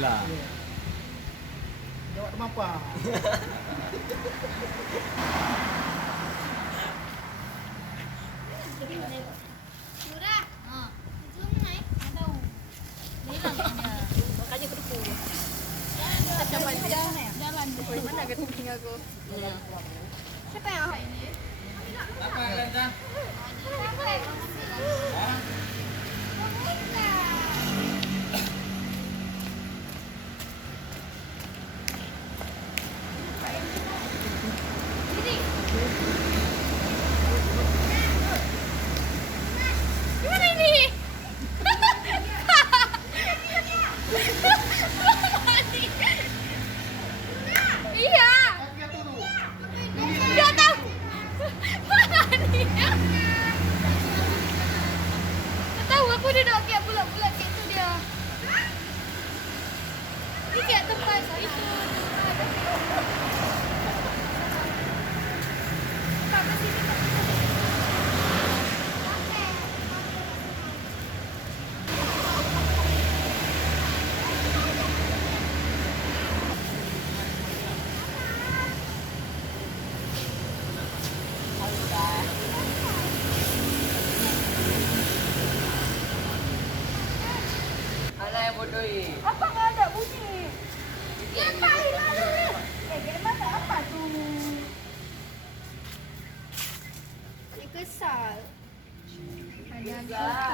Alhamdulillah. Jawab apa? Murah. Itu mana? Tak tahu. Hilang dia. Makanya aku dukung dia. Jalan dia. Mana aku thinking aku? Siapa yang ahok ini? Apa Lanta? Gimana ini? Iya. Dia tahu. Mana dia? Tak tahu aku duduk kayak bulat-bulat kayak itu dia. Ini kayak tempat itu. Tak ke sini tak. Alah yang bodoh ni. Apa nggak ada bunyi? Apa hilang ni? Gimana apa tu? Dia kesal. Ada.